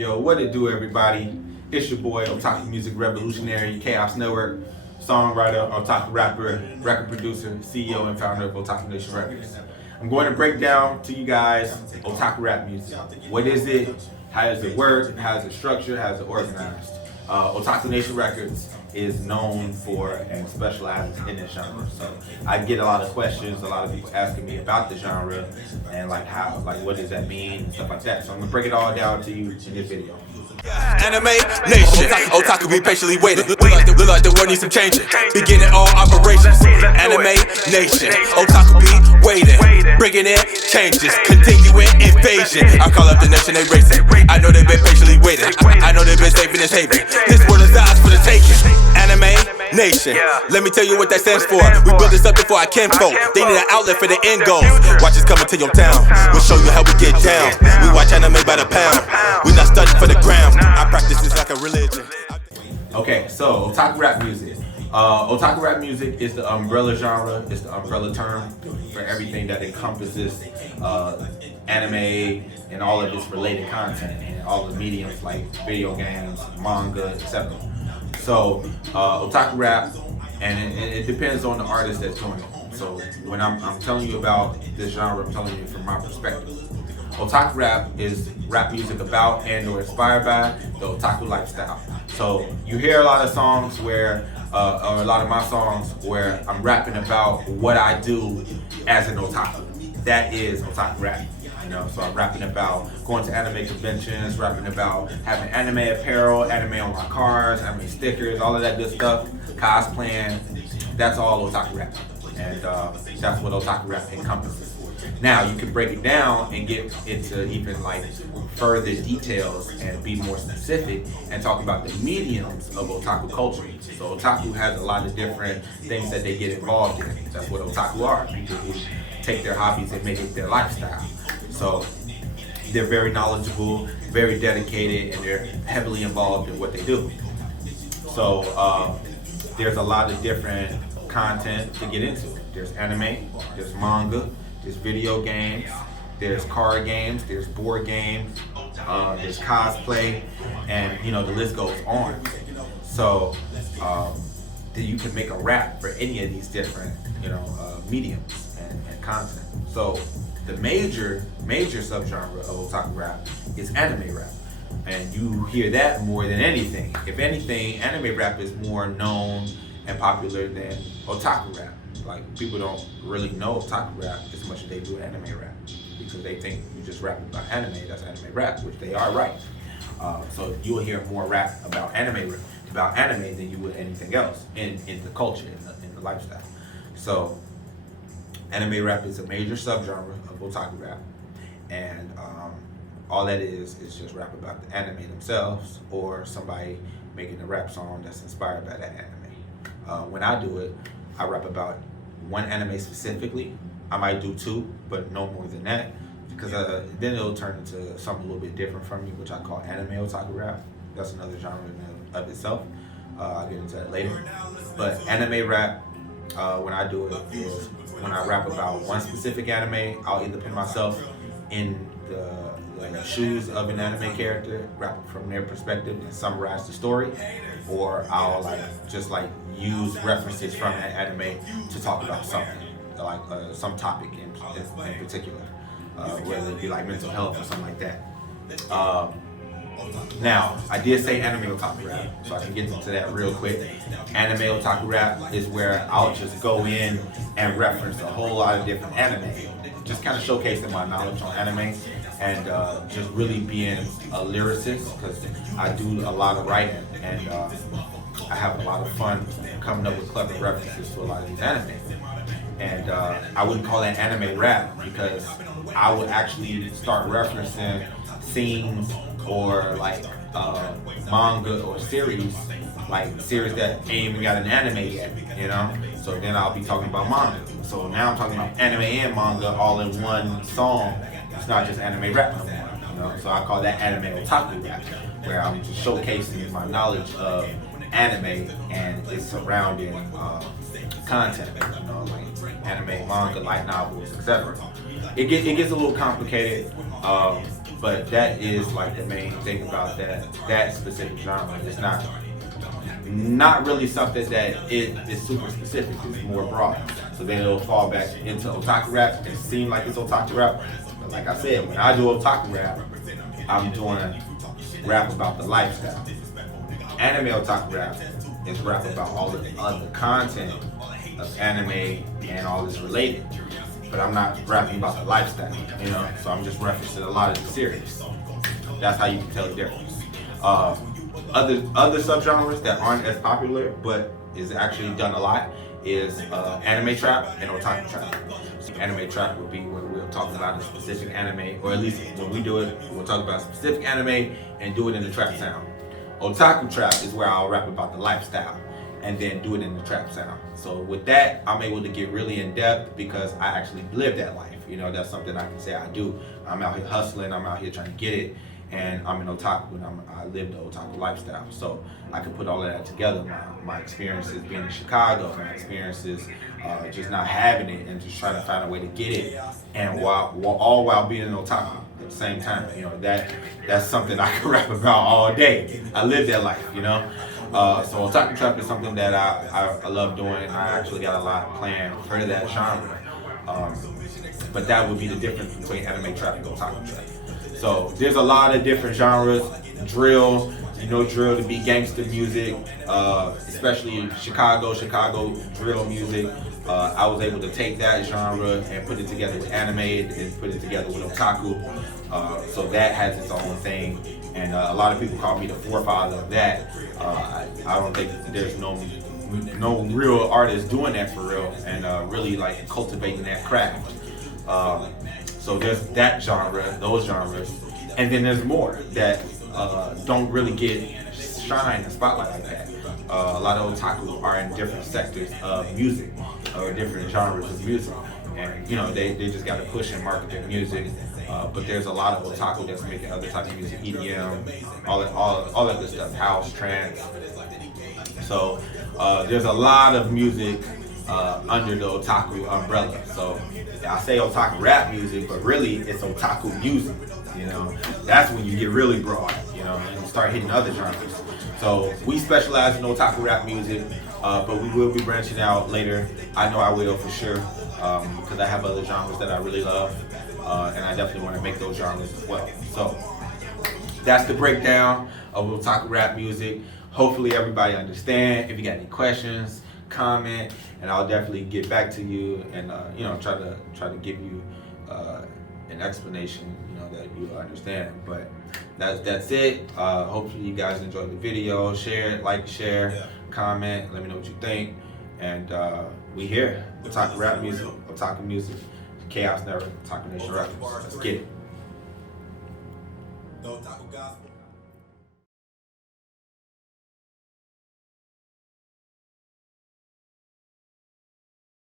Yo, what it do, everybody? It's your boy, Otaku Music Revolutionary, Chaos Network, songwriter, Otaku rapper, record producer, CEO, and founder of Otaku Nation Records. I'm going to break down to you guys Otaku rap music. What is it? How does it work? How is it structured? How is it organized? Otaku Nation Records is known for and specializes in this genre. So I get a lot of questions, a lot of people asking me about the genre and what does that mean and stuff like that. So I'm gonna break it all down to you in this video. Anime Nation, Otaku be patiently waiting. Look like the world needs some changing. Beginning all operations. Anime Nation, Otaku be waiting. Bringing in changes, continuing invasion. I call up the nation, they racing. I know they've been patiently waiting. I know they've been saving this haven. This world is ours for the taking. Anime Nation, let me tell you what that stands for. We build this up before our kinfolk. They need an outlet for the end goals. Watch us coming to your town. We'll show you how we get down. We watch anime by the pound. We not studying for the ground. I practice this like a religion. Okay, so Otaku rap music. Otaku rap music is the umbrella genre. It's the umbrella term for everything that encompasses anime and all of its related content and all the mediums like video games, manga, etc. So Otaku rap, and it depends on the artist that's doing it. So when I'm telling you about this genre, I'm telling you from my perspective. Otaku rap is rap music about and or inspired by the otaku lifestyle. So you hear a lot of songs where, or a lot of my songs where I'm rapping about what I do as an otaku. That is otaku rap. So I'm rapping about going to anime conventions, rapping about having anime apparel, anime on my cars, anime stickers, all of that good stuff, cosplaying. That's all otaku rap. And that's what otaku rap encompasses. Now you can break it down and get into even further details and be more specific and talk about the mediums of otaku culture. So otaku has a lot of different things that they get involved in. That's what otaku are, people who take their hobbies and make it their lifestyle. So they're very knowledgeable, very dedicated, and they're heavily involved in what they do. So there's a lot of different content to get into. There's anime, there's manga, there's video games, there's card games, there's board games, there's cosplay, and the list goes on. So you can make a rap for any of these different mediums and content. So the major subgenre of otaku rap is anime rap, and you hear that more than anything. If anything, anime rap is more known and popular than otaku rap. People don't really know otaku rap as much as they do anime rap, because they think you just rap about anime, that's anime rap, which they are right. So you will hear more rap about anime than you would anything else in the culture, in the lifestyle. So anime rap is a major subgenre of otaku rap, and all that is just rap about the anime themselves or somebody making a rap song that's inspired by that anime. When I do it, I rap about one anime specifically. I might do two, but no more than that, because then it'll turn into something a little bit different from me, which I call anime otaku rap. That's another genre in of itself. I'll get into that later. But anime rap, when I do it, is when I rap about one specific anime, I'll either put myself in the shoes of an anime character, rap from their perspective and summarize the story, or I'll use references from that anime to talk about something, some topic in particular, whether it be mental health or something like that. Now, I did say anime otaku rap, so I can get into that real quick. Anime otaku rap is where I'll just go in and reference a whole lot of different anime, just kind of showcasing my knowledge on anime and just really being a lyricist, because I do a lot of writing and I have a lot of fun coming up with clever references to a lot of these anime. And I wouldn't call that anime rap, because I would actually start referencing scenes or manga or series that ain't even got an anime yet, So then I'll be talking about manga. So now I'm talking about anime and manga all in one song. It's not just anime rap no more, So I call that anime otaku rap, where I'm just showcasing my knowledge of anime and its surrounding content, anime, manga, light novels, etc. it gets a little complicated, but that is like the main thing about that specific genre. It's not really something that it is super specific. It's more broad. So then it'll fall back into otaku rap and seem like it's otaku rap. But like I said, when I do otaku rap, I'm doing rap about the lifestyle. Anime otaku rap is rap about all the other content of anime and all that's related. But I'm not rapping about the lifestyle, you know? So I'm just referencing a lot of the series. That's how you can tell the difference. Other subgenres that aren't as popular but is actually done a lot is anime trap and otaku trap. So anime trap would be where we'll talk about a specific anime, or at least when we do it, we'll talk about a specific anime and do it in the trap sound. Otaku trap is where I'll rap about the lifestyle and then do it in the trap sound. So with that, I'm able to get really in depth because I actually live that life. You know, that's something I can say I do. I'm out here hustling, I'm out here trying to get it, and I'm an otaku and I live the otaku lifestyle. So I can put all of that together. My experiences being in Chicago, my experiences just not having it and just trying to find a way to get it, and while being an otaku at the same time. You know, that's something I can rap about all day. I live that life, you know. So otaku trap is something that I love doing. I actually got a lot planned for that genre. But that would be the difference between anime trap and otaku trap. So there's a lot of different genres. Drill, you know drill to be gangster music, especially in Chicago drill music. I was able to take that genre and put it together with anime and put it together with otaku. So that has its own thing. And a lot of people call me the forefather of that. I don't think there's no real artist doing that for real and really like cultivating that craft. So there's that genre, those genres, and then there's more that don't really get shine and spotlight like that. A lot of otaku are in different sectors of music or different genres of music, and you know they just got to push and market their music. But there's a lot of otaku that's making other types of music, EDM, all that good stuff, house, trance. So there's a lot of music under the otaku umbrella. So I say otaku rap music, but really it's otaku music. You know, that's when you get really broad. You know, and start hitting other genres. So we specialize in otaku rap music, but we will be branching out later. I know I will for sure, because I have other genres that I really love, and I definitely want to make those genres as well. So that's the breakdown of otaku rap music. Hopefully everybody understand. If you got any questions, comment, and I'll definitely get back to you and you know try to give you an explanation, you know, that you understand. But that's it. Hopefully you guys enjoyed the video. Share it, like, share, comment. Let me know what you think. And we here. Otaku rap music, otaku music, Chaos Network, Otaku Nation Records. Let's get it. No otaku gospel.